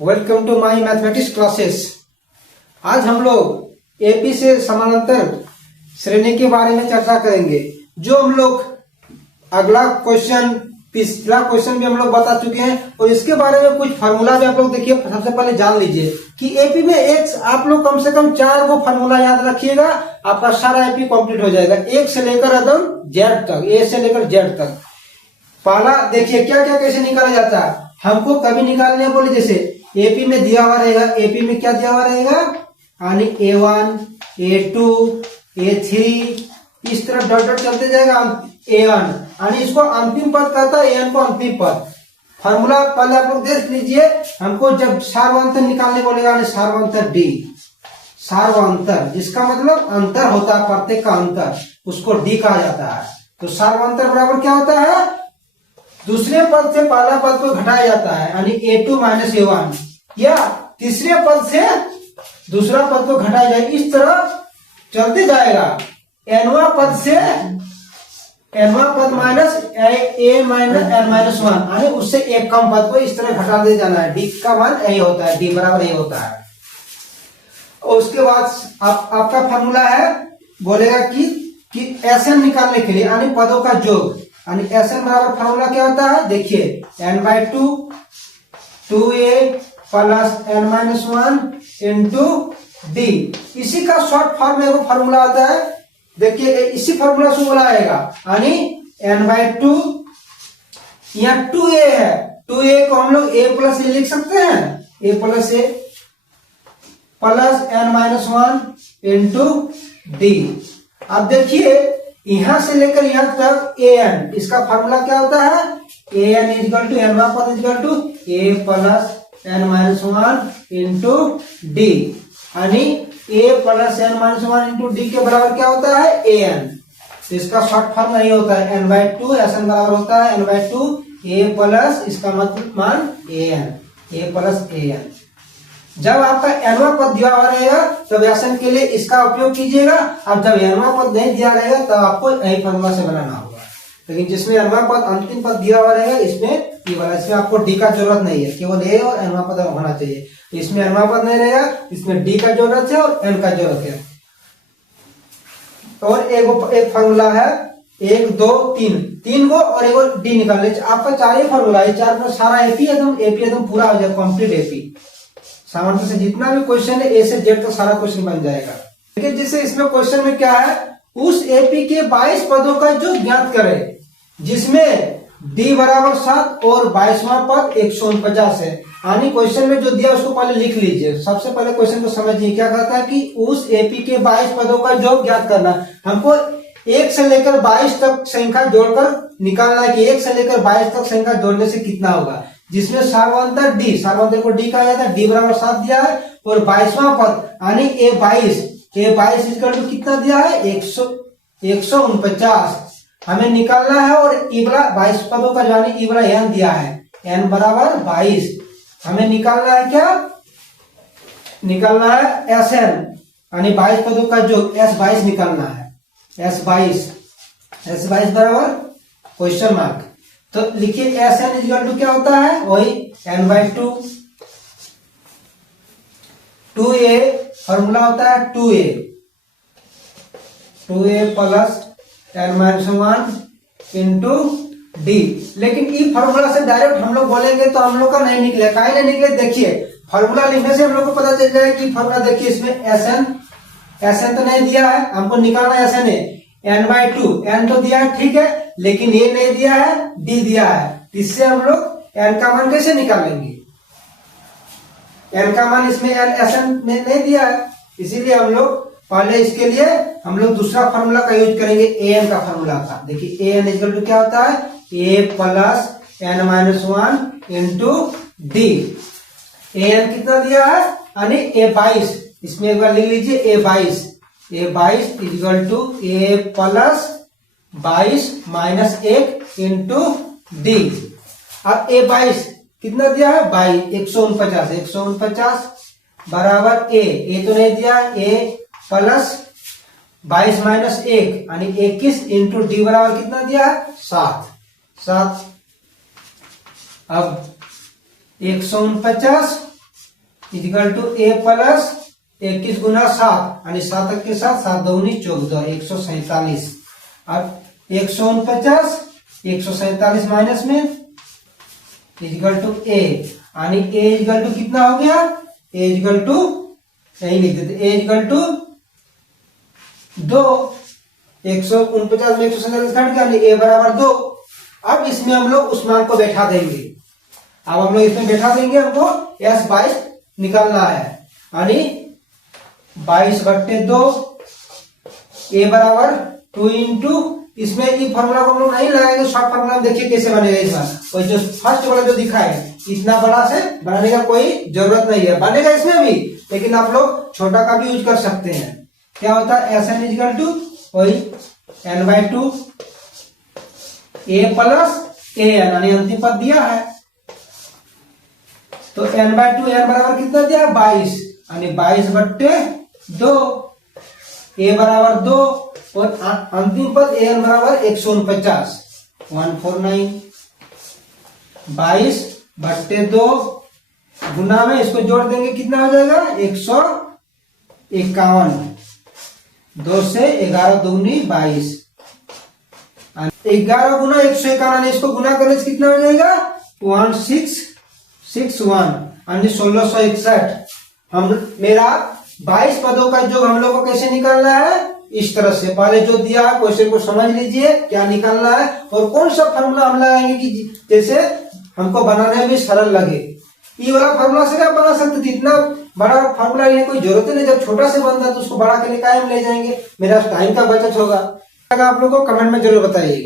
Welcome to my mathematics classes. आज हम लोग एपी से समानांतर श्रेणी के बारे में चर्चा करेंगे। जो हम लोग अगला क्वेश्चन पिछला क्वेश्चन भी हम लोग बता चुके हैं और इसके बारे में कुछ फार्मूला भी आप लोग देखिए। सबसे पहले जान लीजिए कि एपी में एक आप लोग कम से कम 4 को फार्मूला याद रखिएगा, आपका सारा एपी कंप्लीट हो जाएगा। एक से लेकर एकदम जेड तक, ए से लेकर जेड तक। पहला देखिए क्या क्या कैसे निकाला जाता है। हमको कभी निकालने बोले, जैसे एपी में दिया हुआ रहेगा, एपी में क्या दिया हुआ रहेगा यानी A1 A2 A3 इस तरह डॉट डॉट चलते जाएगा AN यानी इसको अंतिम पद कहता है, AN को अंतिम पद। फार्मूला पहले आप लोग देख लीजिए। हमको जब सार्वंतर निकालने बोलेगा यानी सार्वंतर D, सार्वंतर जिसका मतलब अंतर होता है, प्रत्येक का अंतर, उसको D कहा जाता है। तो सार्वंतर बराबर क्या होता है, दूसरे पद से पहला पद को घटाया जाता है यानी A2 माइनस A1, या तीसरे पद से दूसरा पद को घटाया जाए, इस तरह चलते जाएगा। nवां पद से nवां पद minus A minus N minus 1 यानी उससे एक कम पद को इस तरह घटा दे जाना है। D का मान A होता है, D बराबर A होता है। और उसके बाद आपका फार्मूला है, बोलेगा कि Sn निकालने के लिए यानी पदों का योग, यानी Sn बराबर फार्मूला क्या होता है, देखिए n/2 2a plus n minus 1 into D. इसी का शॉर्ट फॉर्म में फार्मूला आता है, देखिए इसी फार्मूला से बोला आएगा यानी n/2, यहाँ 2a है, 2a को हम लोग a प्लस ए लिख सकते हैं, a plus A plus n minus 1 into d. अब देखिए यहां से लेकर यहां तक an, इसका फार्मूला क्या होता है, an इजकल टू nवां पद equal to a plus n minus 1 into d, यानी a plus n minus 1 into d के बराबर क्या होता है an। तो इसका शॉर्ट फॉर्म नहीं होता है n/2, Sn बराबर होता है n/2 a प्लस इसका मतलब मान an, a प्लस an। जब आपका nवां पद दिया हुआ रहेगा तब Sn के लिए इसका उपयोग कीजिएगा, और जब nवां पद नहीं दिया रहेगा तब आपको यही फार्मूला से बनाना होगा। लेकिन जिसमें nवां पद अंतिम पद दिया हुआ रहेगा इसमें इसमें आपको डी का जरूरत नहीं है, केवल ए और nवां पद होना चाहिए। इसमें nवां पद नहीं रहेगा, इसमें डी का जरूरत है और n का जरूरत है। और एक फार्मूला है 1 2 3, 3 को और एक डी निकालने, आपका 4 ही फार्मूला है। 4 में सारा एपी एकदम पूरा हो जाए, कंप्लीट एपी। सामान्य से जितना भी क्वेश्चन है ए से जेड तक सारा क्वेश्चन बन जाएगा। लेकिन जैसे इसमें क्वेश्चन में क्या है, उस एपी के 22 पदों का जो ज्ञात करे, जिसमें डी बराबर 7 और 22वां पद 149 है। यानी क्वेश्चन में जो दिया उसको पहले लिख लीजिए। सबसे पहले क्वेश्चन को समझिए, क्या कहता है कि उस एपी के 22 पदों का योग ज्ञात करना। हमको 1 से लेकर 22 तक संख्या जोड़कर निकालना है कि 1 से लेकर 22 तक संख्या जोड़ने से कितना होगा, जिसमें सार्वंतर डी, सार्वंतर को डी कहा जाता है, डी बराबर 7 दिया है और 22वां पद यानी A22 इक्वल कितना दिया है 149 हमें निकालना है। और इबला 22 पदों का यानी इबला n दिया है, n बराबर 22 हमें निकालना है, क्या निकालना है Sn यानी 22 पदों का जो S22 निकालना है, S22 बराबर क्वेश्चन मार्क। तो लिखिए Sn इक्वल टू क्या होता है, वही n/2 2a फॉर्मूला होता है 2a plus n minus 1 into D. लेकिन ई फार्मूला से डायरेक्ट हम लोग बोलेंगे तो हम लोग का नहीं निकले, काहे नहीं निकले, देखिए फार्मूला लिखने से हम लोग को पता चल जाएगा कि फार्मूला। देखिए इसमें Sn तो नहीं दिया है, हमको निकालना Sn है n/2, n तो दिया है ठीक है, लेकिन ये नहीं दिया है, d दिया है। इससे हम लोग n का मान कैसे निकालेंगे, n का मान इसमें Sn में नहीं दिया है, इसीलिए हम लोग पहले इसके लिए हम लोग दूसरा फार्मूला का यूज करेंगे, an का फार्मूला का। देखिए an इक्वल टू क्या होता है, a plus n minus 1 into D. an कितना दिया है यानी A22, इसमें एक बार लिख लीजिए A22 equal to a plus 22 minus 1 into d. अब A22 कितना दिया है 149 बराबर a तो नहीं दिया, a प्लस 22 माइनस 1 यानी 21 इंटू डी बराबर कितना दिया है 7। अब 149 इक्वल टू ए प्लस 21 गुना 7 आणि 7 के साथ 7 दूनी 14 147। अब 149 147 माइनस में इक्वल टू ए यानी ए इक्वल टू कितना हो गया, ए इक्वल टू यही लिख देते, ए इक्वल टू 2। 149 में 147 घट गया, ए बराबर 2। अब इसमें हम लोग उस मान को बैठा देंगे। अब हम लोग इसमें बैठा देंगे, हमको S22 निकालना है यानी 22/2 ए बराबर 2 इंटू, इसमें ये फॉर्मूला को हम लोग नहीं लगाएंगे, शॉर्ट फॉर्मूला देखिए कैसे बनेगा इस बार। और जो फर्स्ट वाला जो दिखा है इतना बड़ा से बनाने का कोई जरूरत नहीं है, बनेगा इसमें भी, लेकिन आप लोग छोटा का भी यूज कर सकते हैं। क्या होता है एस एन इजिकल टू वही n/2 A plus A N यानी अंतिम पद दिया है, तो n/2 एन बराबर कितना दिया 22 यानी 22/2 ए बराबर 2 और अंतिम पद ए एन बराबर 149 149 22/2 गुना में इसको जोड़ देंगे कितना हो जाएगा 151। 2 से 11 दूनी 22, 11 गुना 151 इसको गुना करने से कितना हो जाएगा 1661 यानी 1661। हम मेरा 22 पदों का जो हम लोग को कैसे निकालना है, इस तरह से पहले जो दिया है क्वेश्चन को समझ लीजिए क्या निकालना है और कौन सा फॉर्मूला हम लगाएंगे कि जैसे हमको बनाने में सरल लगे। ये वाला फॉर्मूला से क्या बना सकते थे, इतना बड़ा फॉर्मूला लेने कोई जरूरत नहीं, जब छोटा से बनता है तो उसको बड़ा करने का हम ले जाएंगे, मेरा टाइम का बचत होगा। आप लोगों को कमेंट में जरूर बताइए।